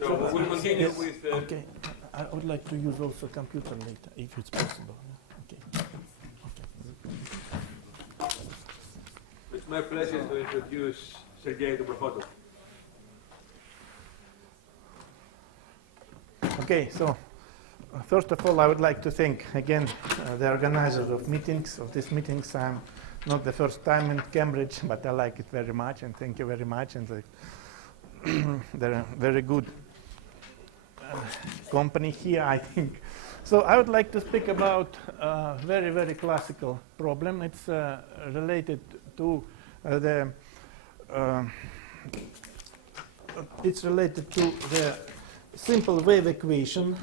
So we'll continue with. Okay, I would like to use also computer later, if it's possible. Okay. It's my pleasure to introduce Sergey Dobrokhotov. Okay, so first of all, I would like to thank again the organizers of these meetings. I'm not the first time in Cambridge, but I like it very much, and thank you very much. And they're very good company here, I think. So I would like to speak about a very, very classical problem. It's related to the simple wave equation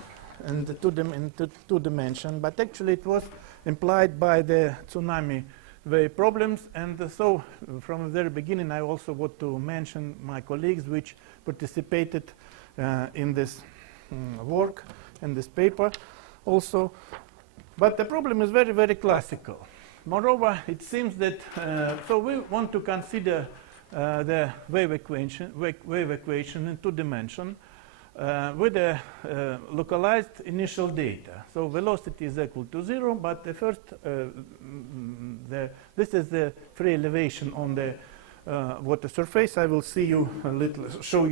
and the two dimension, but actually it was implied by the tsunami wave problems, and so from the very beginning I also want to mention my colleagues which participated in this work and this paper also. But the problem is very, very classical. Moreover, it seems that so we want to consider the wave equation in two dimension with a localized initial data. So velocity is equal to 0, but the first this is the free elevation on the water surface. I will show you a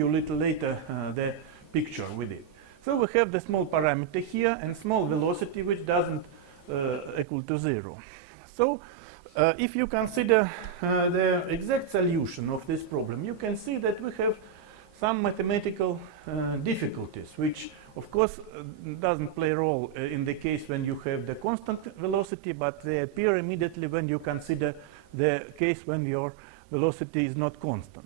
little later the picture with it. So we have the small parameter here and small velocity which doesn't equal to 0. So if you consider the exact solution of this problem, you can see that we have some mathematical difficulties, which of course doesn't play a role in the case when you have the constant velocity, but they appear immediately when you consider the case when your velocity is not constant.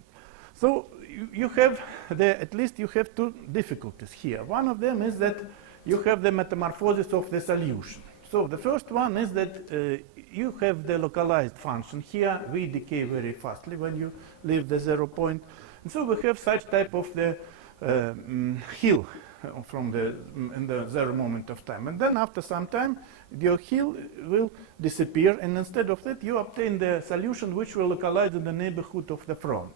So you have at least you have two difficulties here. One of them is that you have the metamorphosis of the solution. So the first one is that you have the localized function here. We decay very fastly when you leave the 0 point. And so we have such type of the hill in the 0 moment of time. And then after some time, your hill will disappear. And instead of that, you obtain the solution which will localize in the neighborhood of the front.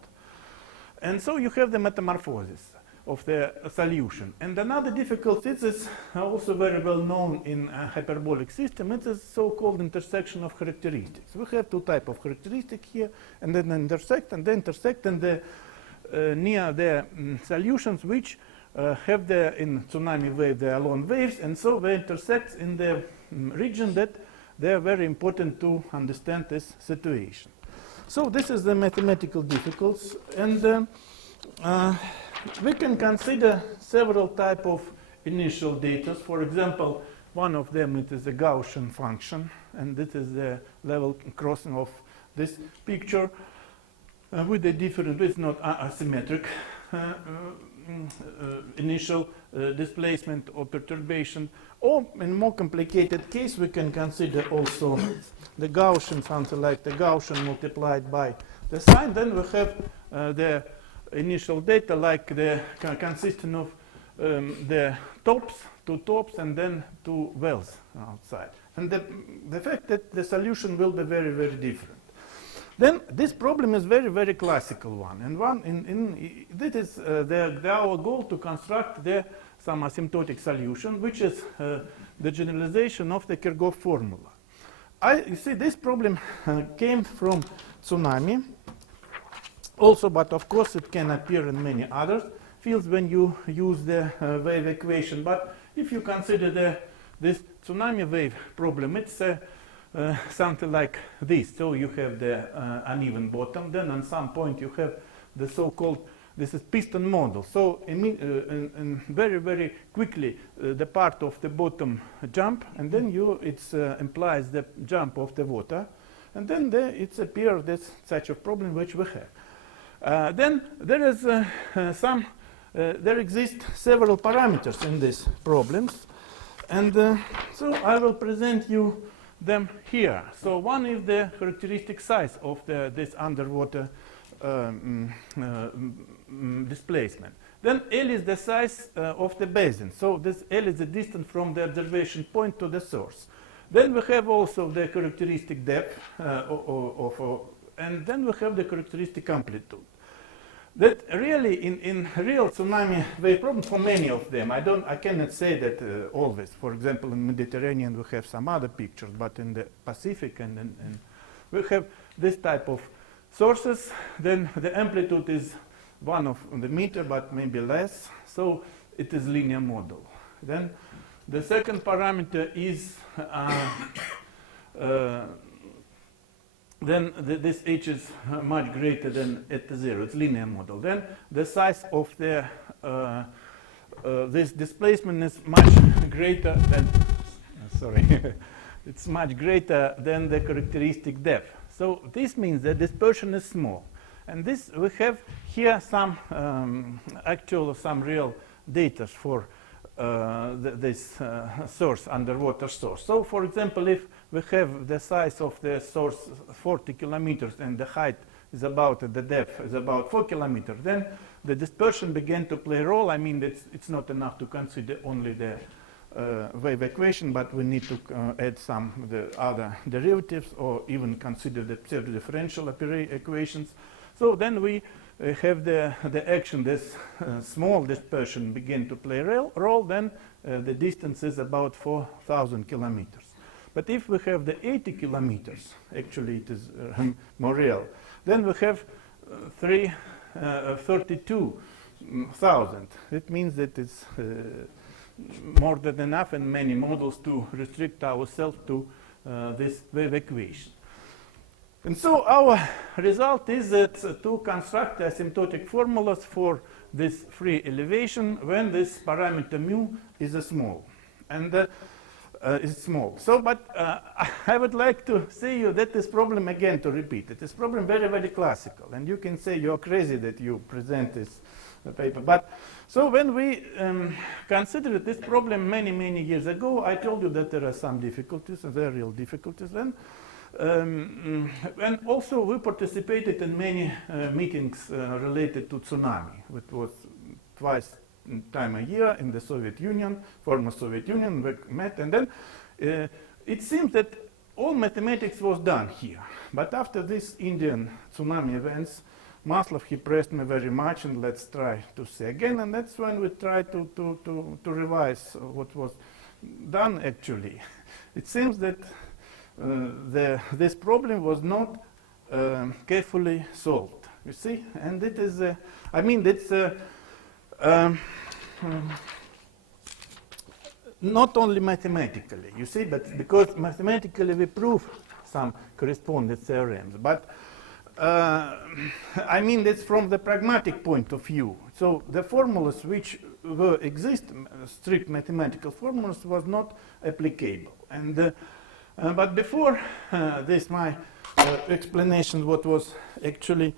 And so you have the metamorphosis of the solution. And another difficulty is also very well known in a hyperbolic system. It is so-called intersection of characteristics. We have two types of characteristics here, and then intersect, and the near the solutions which have in tsunami wave the alone waves, and so they intersect in the region that they are very important to understand this situation. So this is the mathematical difficulties, and we can consider several types of initial data. For example, one of them it is a Gaussian function, and this is the level crossing of this picture with a different, it's not asymmetric initial displacement or perturbation. Or in more complicated case, we can consider also the Gaussian, something like the Gaussian multiplied by the sign. Then we have the initial data like the consisting of the tops, two tops, and then two wells outside. And the fact that the solution will be very, very different. Then this problem is very, very classical one. And this is our goal to construct some asymptotic solution, which is the generalization of the Kirchhoff formula. You see, this problem came from Tsunami also, but of course it can appear in many other fields when you use the wave equation. But if you consider this tsunami wave problem, it's something like this. So you have the uneven bottom, then on some point you have the so-called, this is piston model. So very, very quickly the part of the bottom jump, and then it implies the jump of the water, and then it appears this such a problem which we have. Then there is there exist several parameters in these problems, and so I will present you them here. So one is the characteristic size of this underwater displacement. Then L is the size of the basin. So this L is the distance from the observation point to the source. Then we have also the characteristic depth and then we have the characteristic amplitude. that really in real tsunami wave problem, for many of them, I cannot say that always. For example, in Mediterranean we have some other pictures, but in the Pacific and we have this type of sources. Then the amplitude is 1 of the meter, but maybe less. So it is linear model. Then the second parameter is then this h is much greater than at 0. It's linear model. Then the size of the this displacement is much greater than sorry, it's much greater than the characteristic depth. So this means that dispersion is small, and this we have here some actual, some real data for this source, underwater source. So, for example, if we have the size of the source 40 kilometers and the height is about, the depth is about 4 kilometers, then the dispersion began to play a role. I mean, it's not enough to consider only the wave equation, but we need to add some of the other derivatives or even consider the pseudo-differential equations. So then we have the action, this small dispersion begin to play a role, then the distance is about 4,000 kilometers. But if we have the 80 kilometers, actually it is more real, then we have 32,000. It means that it's more than enough in many models to restrict ourselves to this wave equation. And so our result is that to construct asymptotic formulas for this free elevation when this parameter mu is small. And is small. So, but I would like to say you that this problem again to repeat it. This problem very, very classical. And you can say you're crazy that you present this paper. But so when we considered this problem many, many years ago, I told you that there are some difficulties, very real difficulties then. And also we participated in many meetings related to tsunami. It was twice time a year in the Soviet Union, former Soviet Union, we met, and then it seems that all mathematics was done here. But after this Indian tsunami events, Maslov, he pressed me very much, and let's try to see again, and that's when we tried to revise what was done actually. It seems that this problem was not carefully solved, you see, and it is, I mean, it's not only mathematically, you see, but because mathematically we prove some corresponding theorems, but I mean, that's from the pragmatic point of view. So the formulas which exist, strict mathematical formulas, was not applicable. And but before this, my explanation what was actually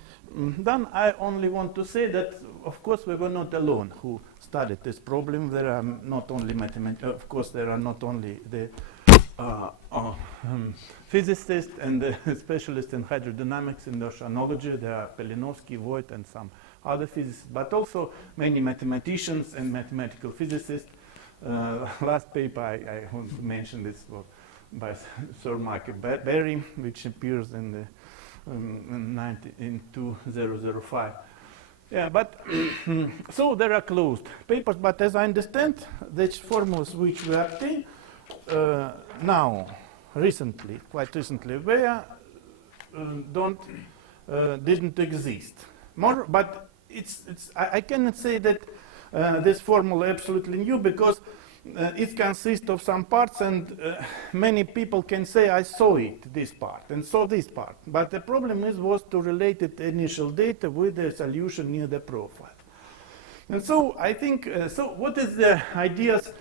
done, I only want to say that, of course, we were not alone who studied this problem. There are not only of course, there are not only the physicists and the specialists in hydrodynamics and oceanology. There are Pelinovsky, Voigt, and some other physicists, but also many mathematicians and mathematical physicists. Last paper I want to mention this was by Sir Michael Berry, which appears in the in 2005. Yeah, but so there are closed papers. But as I understand, these formulas which we obtain now, quite recently, were didn't exist. But I cannot say that this formula absolutely new, because it consists of some parts, and many people can say, I saw it, this part, and saw this part. But the problem was to relate the initial data with the solution near the profile. And so I think, so what is the ideas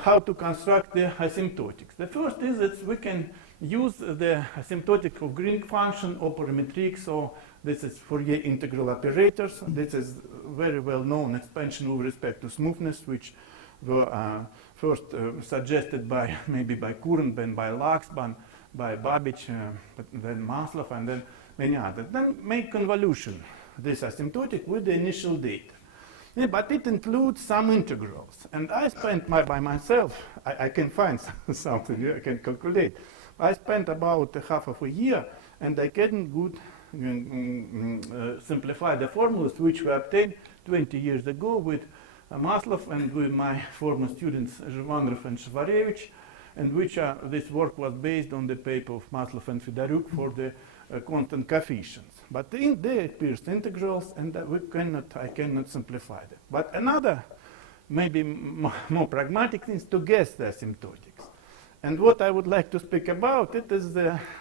how to construct the asymptotics? The first is that we can use the asymptotic of Green function or parametrics, or this is Fourier integral operators. This is very well known expansion with respect to smoothness, which were first suggested by maybe by Courant, then by Lux, by Babbage, then Maslov, and then many others. Then make convolution, this asymptotic, with the initial data. Yeah, but it includes some integrals. And I spent by myself, I can find something I can calculate. I spent about half of a year, and I get good simplify the formulas which we obtained 20 years ago with Maslov and with my former students Zhivandrov and Shvarevich, and which this work was based on the paper of Maslov and Fedoruk for the constant coefficients. But they appears integrals, and I cannot simplify them. But another, maybe more pragmatic thing is to guess the asymptotics. And what I would like to speak about, it is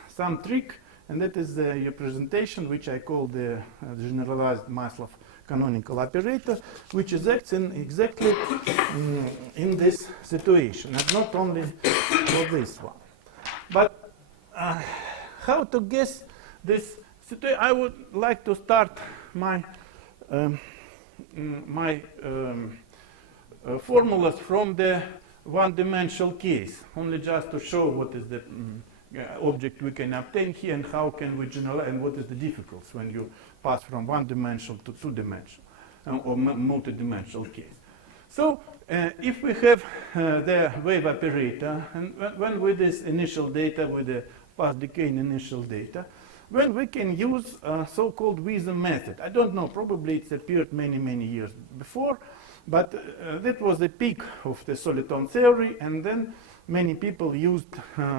some trick, and that is the representation which I call the generalized Maslov canonical operator, which is acting exactly in this situation, and not only for this one. But how to guess this situation? I would like to start my formulas from the one-dimensional case, only just to show what is the object we can obtain here and how can we generalize, and what is the difficulty when you pass from one-dimensional to two-dimensional or multi-dimensional case. So if we have the wave operator, and when with this initial data, with the fast decaying initial data, when we can use so-called Wheeler method. I don't know, probably it's appeared many years before, but that was the peak of the soliton theory, and then many people used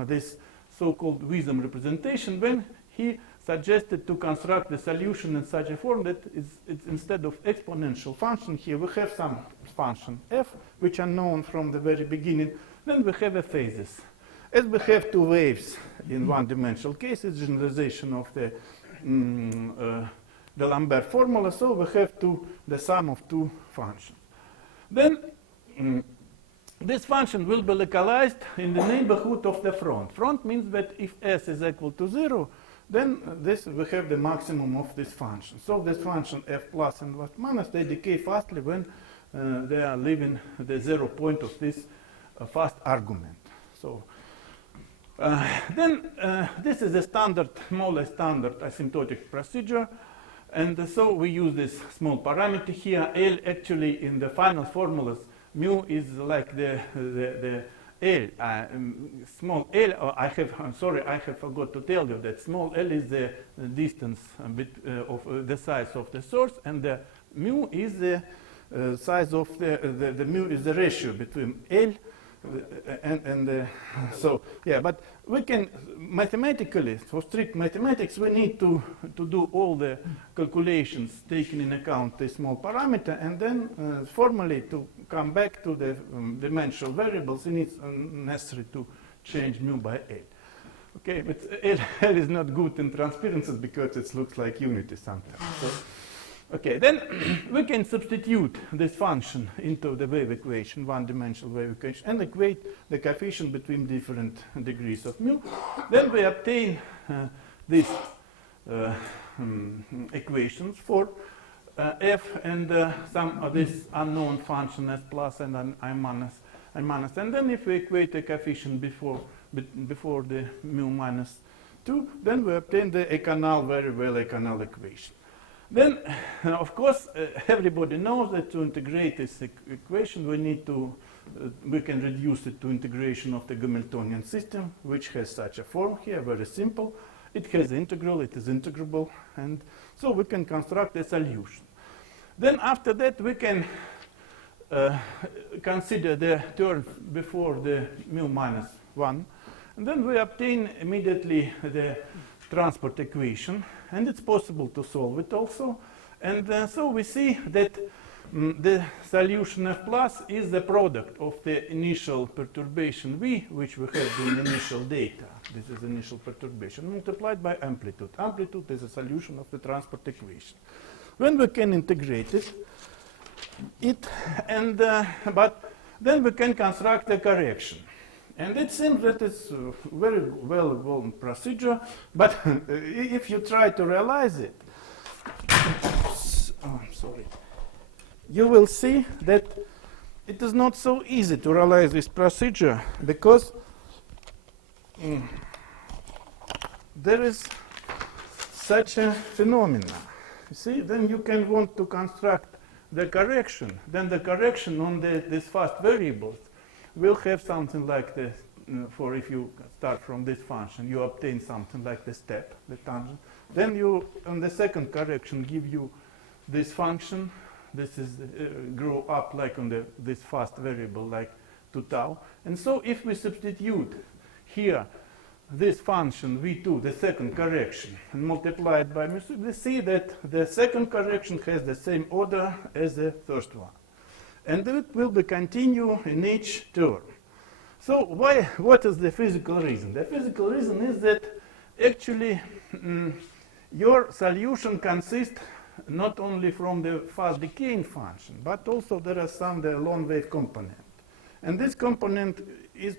this so-called Wheeler representation when he suggested to construct the solution in such a form that it's instead of exponential function here, we have some function f, which are known from the very beginning. Then we have a phases. As we have two waves in one-dimensional case, it's generalization of the D'Alembert formula, so we have the sum of two functions. Then this function will be localized in the neighborhood of the front. Front means that if s is equal to 0, then we have the maximum of this function. So this function f plus and f minus, they decay fastly when they are leaving the 0 point of this fast argument. So then this is a standard, more or less standard asymptotic procedure. And so we use this small parameter here. L actually in the final formulas, mu is like the L, small L. I have forgot to tell you that small L is the distance of the size of the source, and the mu is the size of the mu is the ratio between L and so yeah. But we can mathematically, for strict mathematics, we need to do all the calculations taking in account this small parameter, and then formally to come back to the dimensional variables, it's necessary to change mu by L. Okay, but L is not good in transparencies because it looks like unity sometimes. So, okay, then we can substitute this function into the wave equation, one-dimensional wave equation, and equate the coefficient between different degrees of mu. Then we obtain these equations for f and some of this unknown function s plus and I minus. And then if we equate the coefficient before the mu minus 2, then we obtain the ecanal, very well ecanal equation. Then, of course, everybody knows that to integrate this equation, we can reduce it to integration of the Hamiltonian system, which has such a form here, very simple. It has integral, it is integrable, and so we can construct a solution. Then after that, we can consider the terms before the mu minus 1, and then we obtain immediately the transport equation, and it's possible to solve it also. And so we see that the solution f plus is the product of the initial perturbation v, which we have in initial data. This is initial perturbation multiplied by amplitude. Amplitude is a solution of the transport equation. When we can integrate but then we can construct a correction. And it seems that it's a very well-known procedure, but if you try to realize it, you will see that it is not so easy to realize this procedure, because there is such a phenomenon. You see, then you can want to construct the correction. Then the correction on these fast variables will have something like this. For if you start from this function, you obtain something like the step, the tangent. Then you, on the second correction, give you this function. This is grow up like on this fast variable, like to tau. And so if we substitute here this function v2, the second correction, and multiply it by mu2, we see that the second correction has the same order as the first one. And it will be continue in each term. So what is the physical reason? The physical reason is that actually your solution consists not only from the fast decaying function, but also there is some the long wave component. And this component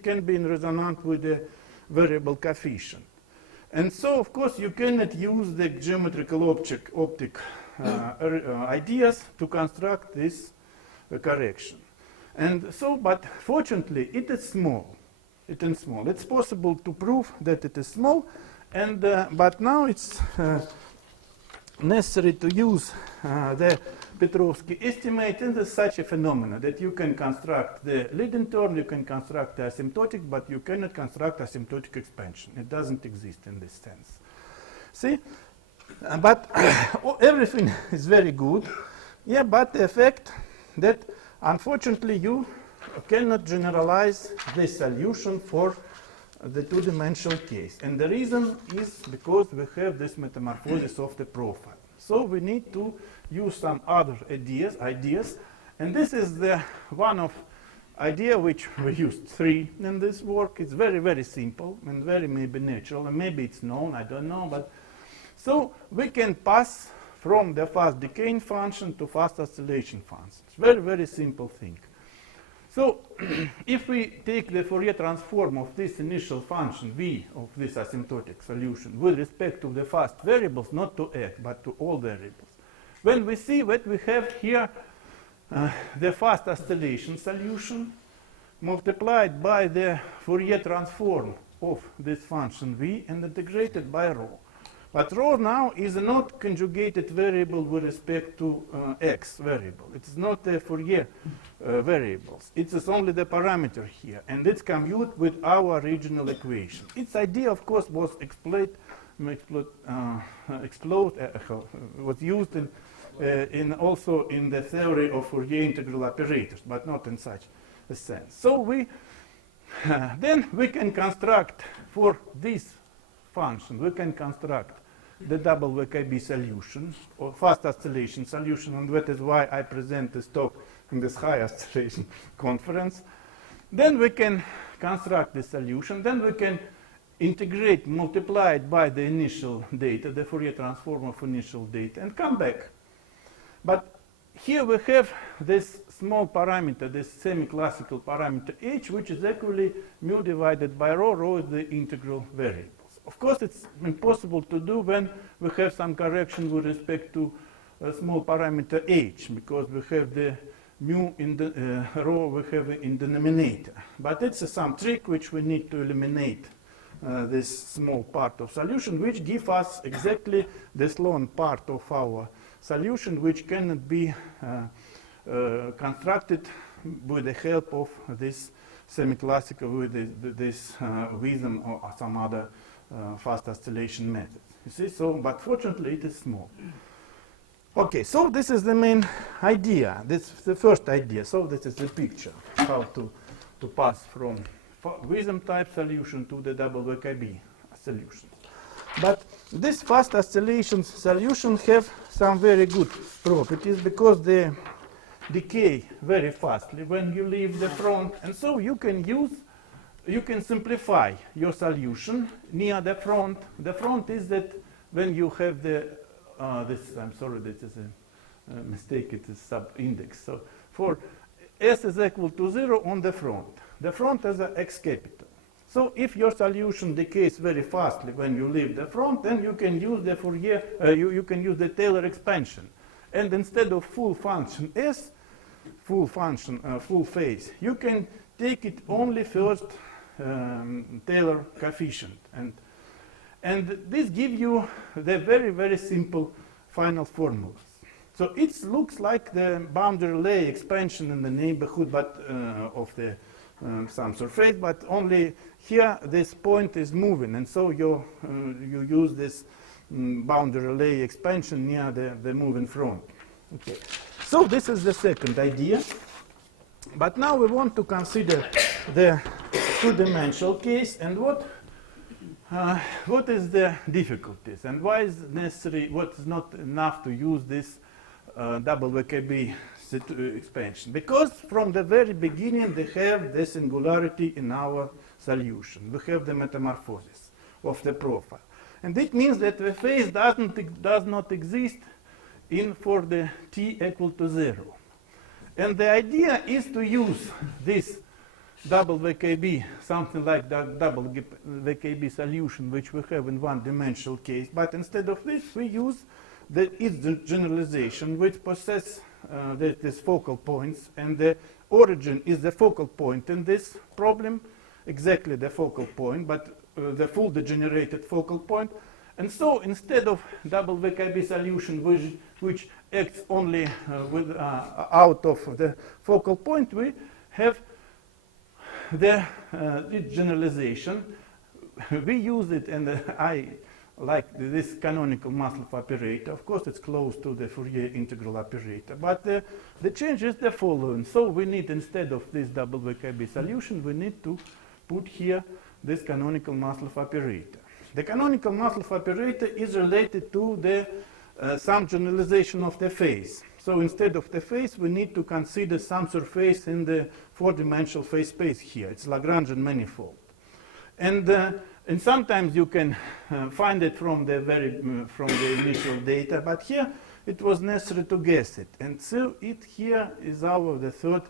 can be in resonance with the variable coefficient. And so, of course, you cannot use the geometrical optic ideas to construct this correction. And so, but fortunately, it is small. It is small. It's possible to prove that it is small, and but now it's necessary to use the Petrovsky estimate in such a phenomenon that you can construct the leading term, you can construct the asymptotic, but you cannot construct asymptotic expansion. It doesn't exist in this sense. See? But everything is very good. Yeah, but the effect that unfortunately you cannot generalize this solution for the two-dimensional case. And the reason is because we have this metamorphosis of the profile. So we need to use some other ideas, and this is the one of idea which we used 3 in this work. It's very, very simple and very maybe natural, and maybe it's known, I don't know, but so we can pass from the fast decaying function to fast oscillation function. It's very, very simple thing. So if we take the Fourier transform of this initial function v of this asymptotic solution with respect to the fast variables, not to x, but to all variables, when we see that we have here the fast oscillation solution multiplied by the Fourier transform of this function v and integrated by rho. But rho now is not conjugated variable with respect to x variable. It's not the Fourier variables. It is only the parameter here, and it's computed with our original equation. Its idea, of course, was was used in also in the theory of Fourier integral operators, but not in such a sense. So we then we can construct for this function, we can construct the double VKB solution or fast oscillation solution, and that is why I present this talk in this high oscillation conference. Then we can construct the solution, then we can integrate, multiply it by the initial data, the Fourier transform of initial data, and come back. But here we have this small parameter, this semi-classical parameter h, which is equally mu divided by rho. Rho is the integral variables. Of course, it's impossible to do when we have some correction with respect to a small parameter h, because we have the mu in the rho, we have in the denominator. But it's some trick which we need to eliminate this small part of solution, which give us exactly this long part of our solution, which cannot be constructed with the help of this semi-classical, with this Wisdom or some other fast oscillation method. You see, so, but fortunately it is small. Okay, so this is the main idea. This is the first idea. So this is the picture, how to pass from Wisdom type solution to the double VKB solution. But this fast oscillation solution have some very good properties because they decay very fastly when you leave the front, and so you can simplify your solution near the front. The front is that when you have the I'm sorry, this is a mistake, it is sub-index. So for s is equal to 0 on the front has a x capital. So if your solution decays very fastly when you leave the front, then you can use the Fourier, you can use the Taylor expansion. And instead of full function s, full phase, you can take it only first Taylor coefficient. And this gives you the very, very simple final formulas. So it looks like the boundary layer expansion in the neighborhood but of the some surface, but only here this point is moving, and so you use this boundary layer expansion near the moving front. Okay. So this is the second idea. But now we want to consider the two-dimensional case, and what is the difficulties, and why is necessary, what is not enough to use this double VKB expansion? Because from the very beginning they have the singularity in our solution. We have the metamorphosis of the profile. And it means that the phase does not exist for the t equal to 0. And the idea is to use this double VKB, something like that double VKB solution which we have in one-dimensional case. But instead of this, we use its generalization, which possesses these focal points. And the origin is the focal point in this problem, exactly the focal point, but the full degenerated focal point. And so instead of double VKB solution which acts only out of the focal point, we have the generalization. We use it, and I like this canonical Maslov operator. Of course, it's close to the Fourier integral operator. But the change is the following. So we need, instead of this double VKB solution, we need to put here this canonical Maslov operator. The canonical Maslov operator is related to the some generalization of the phase. So instead of the phase, we need to consider some surface in the four-dimensional phase space here. It's Lagrangian manifold. And sometimes you can find it from the initial data, but here it was necessary to guess it. And so it here is the third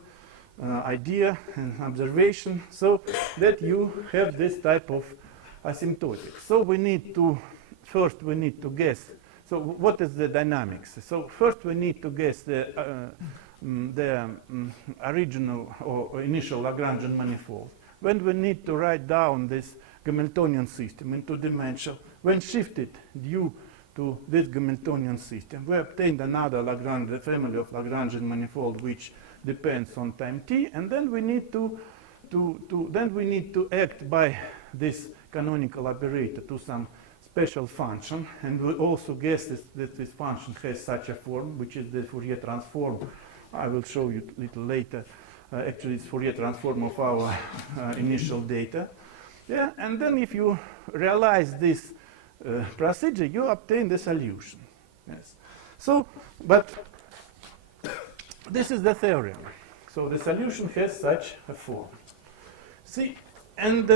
idea and observation, so that you have this type of asymptotic. So we need to, first we need to guess. So what is the dynamics? So first we need to guess the original or initial Lagrangian manifold. When we need to write down this Hamiltonian system into dimension, when shifted due to this Hamiltonian system, we obtained another the family of Lagrangian manifold which depends on time t, and then we need to act by this canonical operator to some special function, and we also guess that this function has such a form, which is the Fourier transform. I will show you a little later. Actually, it's Fourier transform of our initial data. Yeah, and then if you realize this procedure, you obtain the solution. Yes. So, but this is the theorem. So the solution has such a form. See, and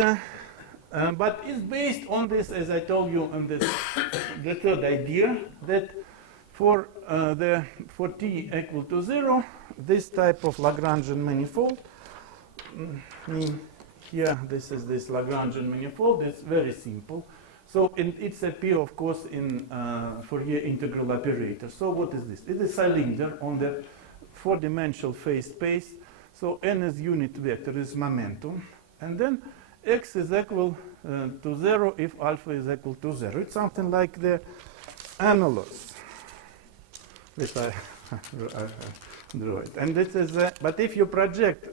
but it's based on this, as I told you, on this the third idea that for t equal to 0, this type of Lagrangian manifold, here this is this Lagrangian manifold, it's very simple. So it's appear, of course, in Fourier integral operator. So what is this? It is a cylinder on the four-dimensional phase space. So n is unit vector, is momentum, and then x is equal to 0 if alpha is equal to 0. It's something like the analog which I drew it. And this is, but if you project,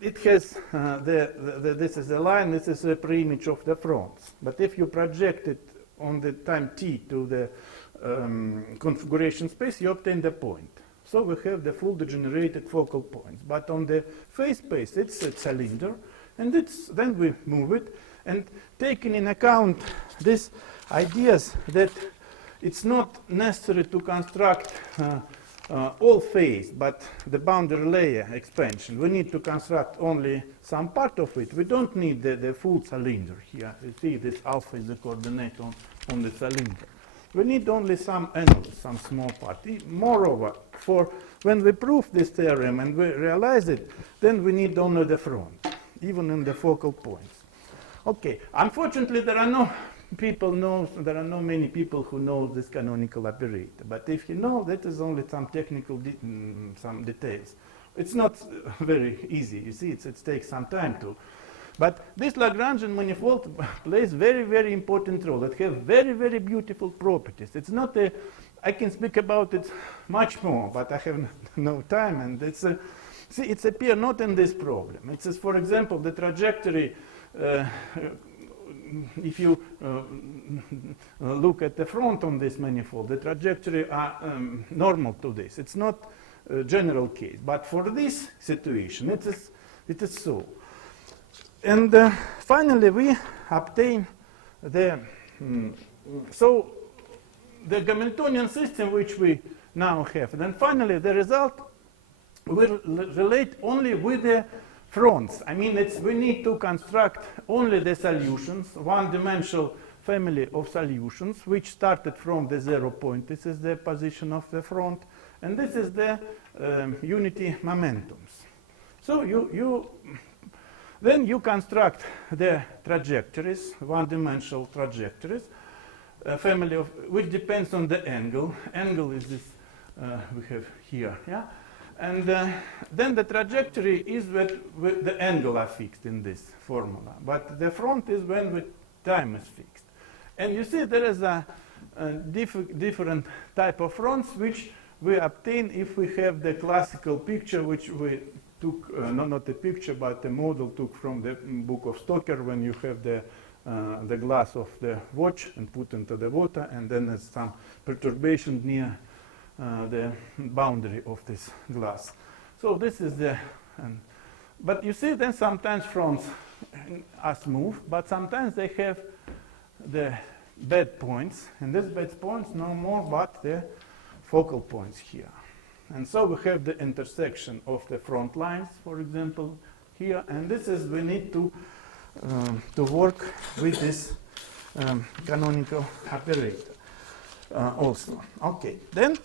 it has this is a line. This is a preimage of the fronts. But if you project it on the time t to the configuration space, you obtain the point. So we have the full degenerated focal points. But on the phase space, it's a cylinder. And then we move it, and taking in account these ideas that it's not necessary to construct all phase, but the boundary layer expansion. We need to construct only some part of it. We don't need the full cylinder here. You see this alpha is the coordinate on the cylinder. We need only some angles, some small part. Moreover, for when we prove this theorem and we realize it, then we need only the front, even in the focal points. Okay, unfortunately there are no many people who know this canonical operator, but if you know, that is only some technical some details. It's not very easy, you see, it takes some time to. But this Lagrangian manifold plays very, very important role. It has very, very beautiful properties. It's not I can speak about it much more, but I have no time, and it's see, it's appear not in this problem. It says, for example, the trajectory if you look at the front on this manifold, the trajectory are normal to this. It's not a general case, but for this situation, it is so. And finally, we obtain the the Hamiltonian system which we now have. And then finally, the result will relate only with the fronts. I mean, we need to construct only the solutions, one-dimensional family of solutions, which started from the 0 point. This is the position of the front, and this is the unity momentums. So then you construct the trajectories, one-dimensional trajectories, a family of which depends on the angle. Angle is this we have here, yeah. And then the trajectory is with the angle are fixed in this formula, but the front is when the time is fixed. And you see there is a different type of fronts which we obtain if we have the classical picture which we took, not a picture, but a model took from the book of Stoker, when you have the glass of the watch and put into the water, and then there's some perturbation near the boundary of this glass. So this is the, but you see then sometimes fronts are smooth, but sometimes they have the bad points, and these bad points no more but the focal points here. And so we have the intersection of the front lines, for example, here, and this is, we need to work with this canonical operator also. Okay, then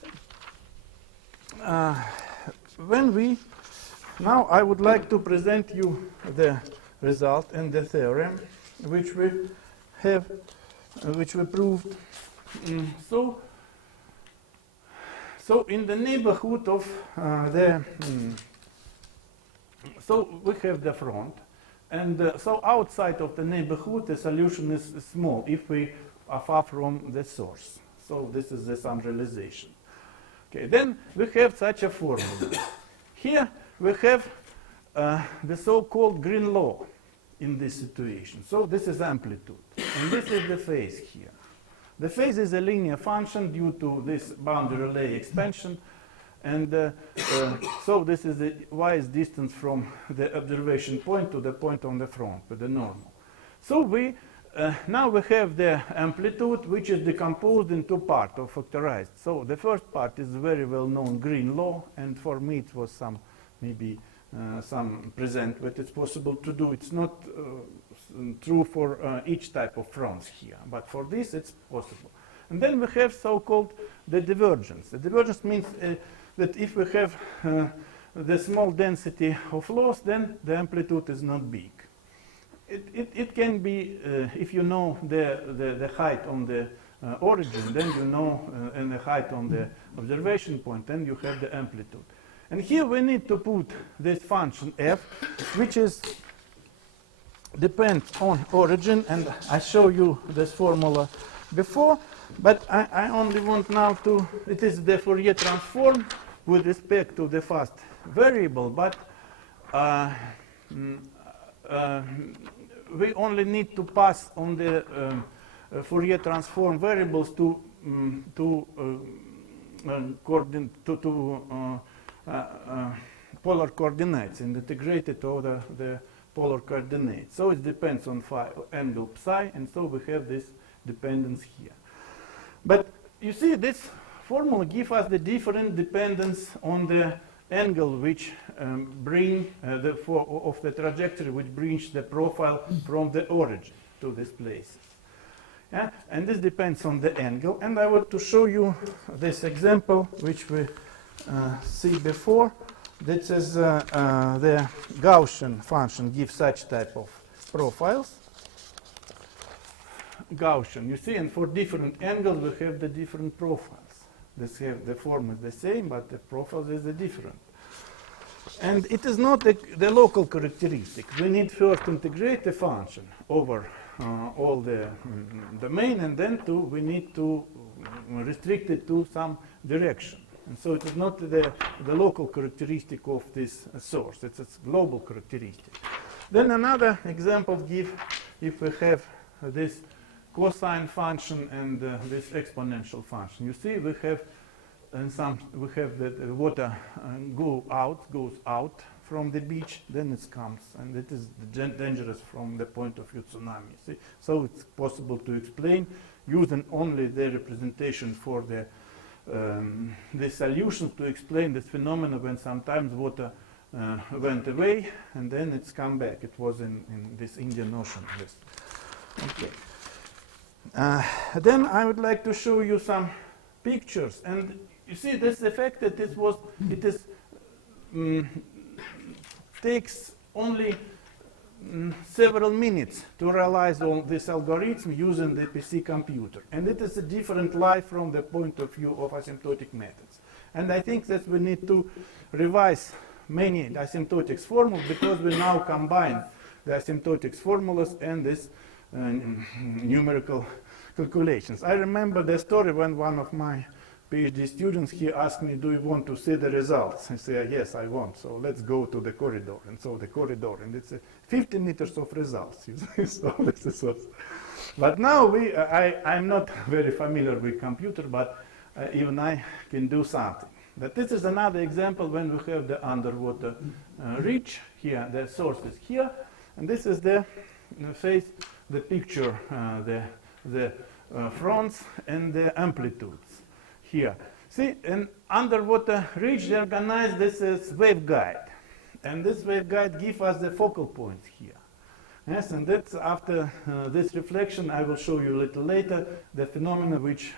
now I would like to present you the result and the theorem which we have, which we proved. So in the neighborhood of so we have the front, and so outside of the neighborhood the solution is small if we are far from the source. So this is the sum realization. Okay, then we have such a formula. Here we have the so-called green law in this situation. So this is amplitude, and this is the phase here. The phase is a linear function due to this boundary relay expansion, and so this is the y distance from the observation point to the point on the front with the normal. So now we have the amplitude, which is decomposed in two parts or factorized. So the first part is very well-known green law, and for me it was maybe some present, but it's possible to do. It's not true for each type of fronts here, but for this it's possible. And then we have so-called the divergence. The divergence means that if we have the small density of loss, then the amplitude is not big. It can be, if you know the height on the origin, then you know and the height on the observation point, then you have the amplitude. And here we need to put this function f, which depends on origin, and I show you this formula before, but I only want now to, it is the Fourier transform with respect to the fast variable, but we only need to pass on the Fourier transform variables to polar coordinates and integrate it over the polar coordinates. So it depends on angle psi, and so we have this dependence here. But you see, this formula gives us the different dependence on the angle which bring of the trajectory which brings the profile from the origin to these places. Yeah? And this depends on the angle. And I want to show you this example which we see before. This is the Gaussian function gives such type of profiles. Gaussian, you see, and for different angles we have the different profiles. The form is the same, but the profile is different. And it is not the local characteristic. We need first to integrate the function over all the domain, and then we need to restrict it to some direction. And so it is not the local characteristic of this source. It's a global characteristic. Then another example give if we have this cosine function and this exponential function. You see, we have that water goes out from the beach, then it comes, and it is dangerous from the point of view tsunami. See, so it's possible to explain using only the representation for the solution to explain this phenomenon when sometimes water went away and then it's come back. It was in this Indian Ocean. Yes. Okay. Then I would like to show you some pictures, and you see this effect that takes only several minutes to realize all this algorithm using the PC computer, and it is a different life from the point of view of asymptotic methods. And I think that we need to revise many asymptotics formulas because we now combine the asymptotics formulas and this numerical calculations. I remember the story when one of my PhD students, he asked me, do you want to see the results? I say, yes, I want. So let's go to the corridor. And so the corridor, and it's 50 meters of results. So this is what. But now I'm not very familiar with computer, but even I can do something. But this is another example when we have the underwater reach here. The source is here, and this is the phase, the picture, the fronts and the amplitudes. Here. See, in underwater reach, they organize this as waveguide. And this waveguide gives us the focal points here. Yes, and that's after this reflection, I will show you a little later the phenomena which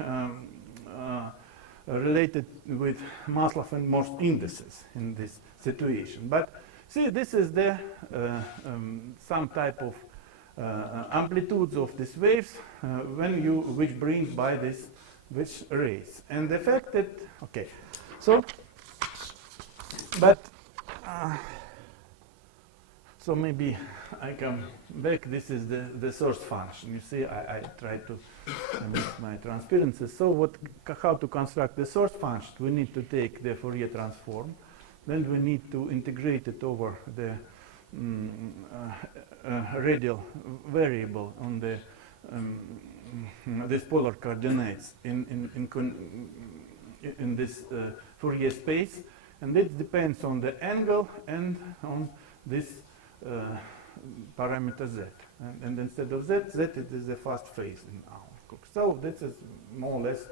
related with Maslov and Morse indices in this situation. But see, this is the some type of amplitudes of these waves which brings by this which rays, and the fact that so maybe I come back. This is the source function. You see, I try to make my transparency. So how to construct the source function? We need to take the Fourier transform, then we need to integrate it over the radial variable on the these polar coordinates in this Fourier space, and it depends on the angle and on this parameter z. And instead of z, it is the fast phase in our cook. So this is more or less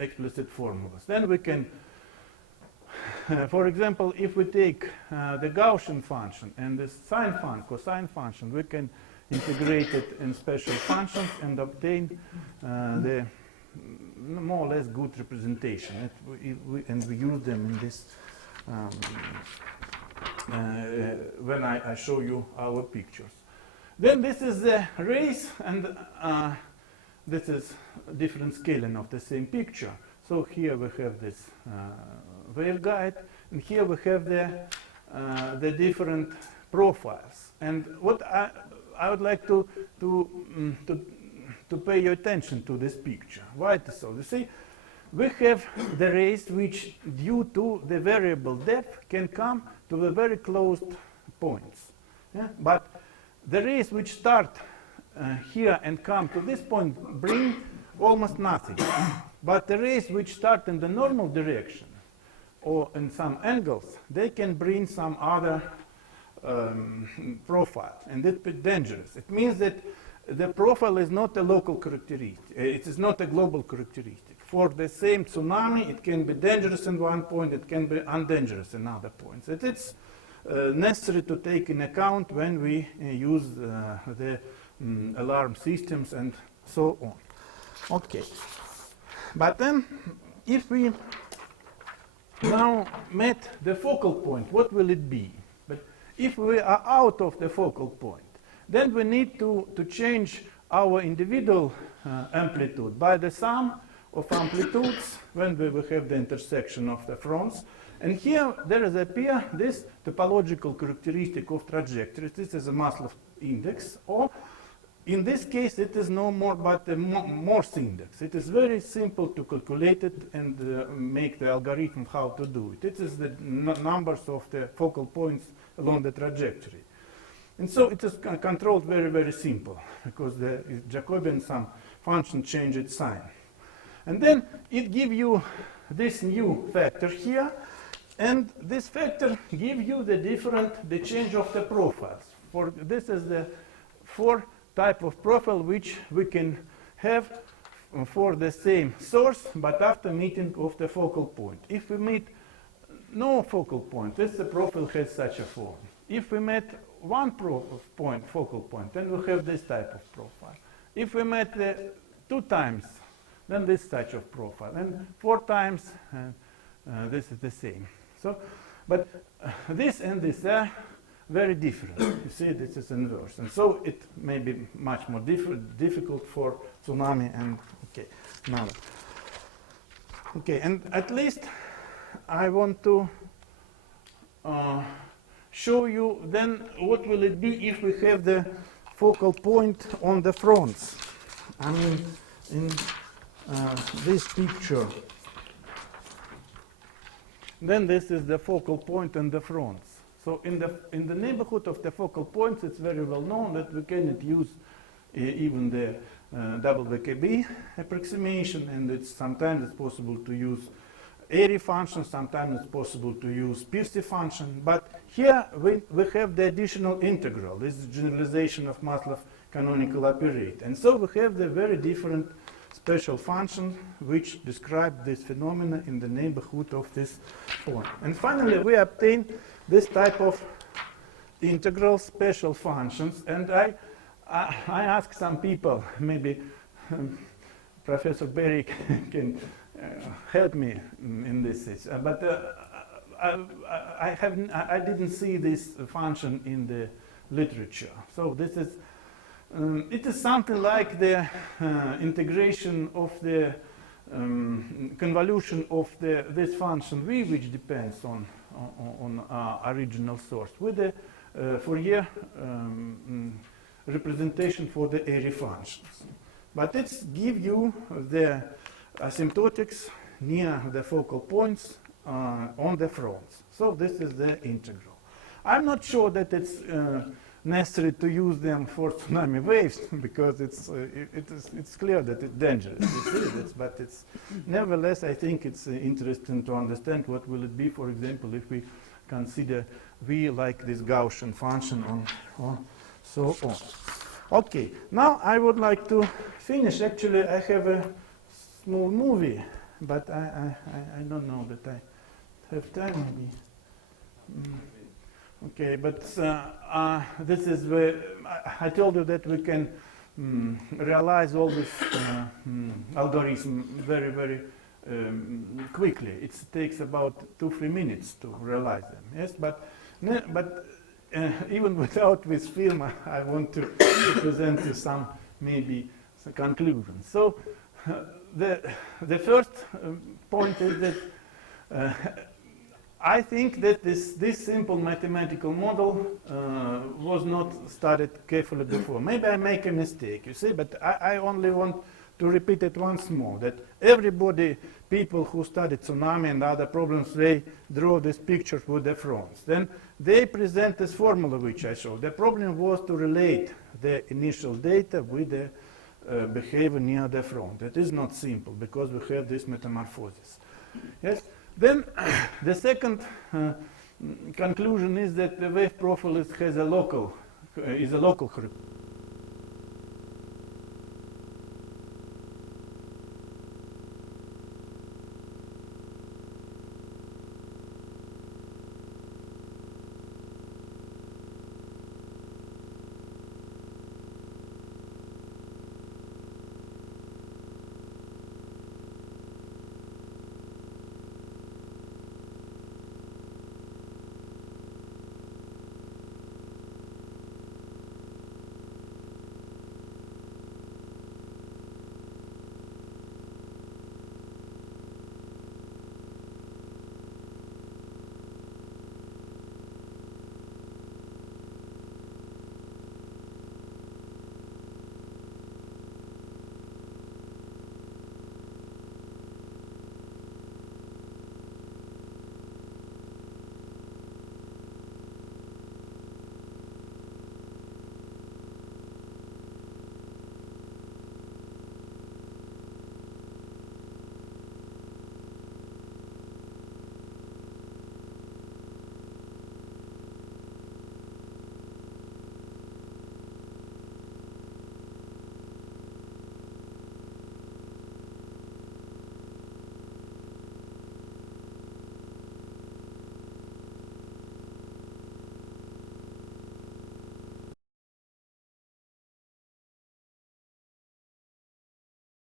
explicit formulas. Then we can, for example, if we take the Gaussian function and the cosine function, we can integrate it in special functions and obtain the more or less good representation. And we use them in this when I show you our pictures. Then this is the rays, and this is different scaling of the same picture. So here we have this waveguide, and here we have the different profiles. And what I would like to pay your attention to this picture. Why it is so? You see, we have the rays which, due to the variable depth, can come to the very closed points. Yeah? But the rays which start here and come to this point bring almost nothing. But the rays which start in the normal direction or in some angles, they can bring some other profile, and it's dangerous. It means that the profile is not a local characteristic. It is not a global characteristic. For the same tsunami, it can be dangerous in one point, it can be undangerous in other points. It's necessary to take in account when we use the alarm systems and so on. Okay. But then, if we now met the focal point, what will it be? But if we are out of the focal point, then we need to change our individual amplitude by the sum of amplitudes when we will have the intersection of the fronts. And here there is appear this topological characteristic of trajectory. This is a Maslov index, or in this case it is no more but a Morse index. It is very simple to calculate it and make the algorithm how to do it. It is the numbers of the focal points along the trajectory. And so it is controlled very, very simple, because the Jacobian some function change its sign. And then it gives you this new factor here, and this factor gives you the change of the profiles. For this is the 4 type of profile which we can have for the same source, but after meeting of the focal point. If we meet no focal point, this the profile has such a form. If we met one focal point, then we have this type of profile. If we met 2 times, then this type of profile, and 4 times, this is the same. So, but this and this are very different. You see, this is inverse, and so it may be much more difficult for Tsunami. And okay, now, okay, and at least I want to show you then what will it be if we have the focal point on the fronts. I mean, in this picture, then this is the focal point and the fronts. So in the neighborhood of the focal points, it's very well known that we cannot use even the WKB approximation, and sometimes it's possible to use Airy function, sometimes it's possible to use Pearce function, but here we have the additional integral. This is generalization of Maslov canonical operator. And so we have the very different special function which describe this phenomena in the neighborhood of this point. And finally, we obtain this type of integral special functions. And I ask some people, maybe Professor Berry can help me in this, but I didn't see this function in the literature. So this is it is something like the integration of the convolution of this function v, which depends on original source, with the Fourier representation for the Airy functions. But it gives you the asymptotics near the focal points on the fronts. So this is the integral. I'm not sure that it's necessary to use them for tsunami waves, because it's clear that it's dangerous. You see this, but it's nevertheless, I think it's interesting to understand what will it be, for example, if we consider V like this Gaussian function on so on. Okay, now I would like to finish. Actually, I have a small movie, but I don't know that I have time maybe. Okay, but this is where I told you that we can realize all this algorithm very, very quickly. It takes about 2-3 minutes to realize them. Yes, but even without this film, I want to present you some maybe some conclusions. So the first point is that I think that this simple mathematical model was not studied carefully before. Maybe I make a mistake, you see, but I only want to repeat it once more, that everybody, people who studied tsunami and other problems, they draw these pictures with the fronts. Then they present this formula which I showed. The problem was to relate the initial data with the behavior near the front. That is not simple, because we have this metamorphosis. Yes. Then the second conclusion is that the wave profile is a local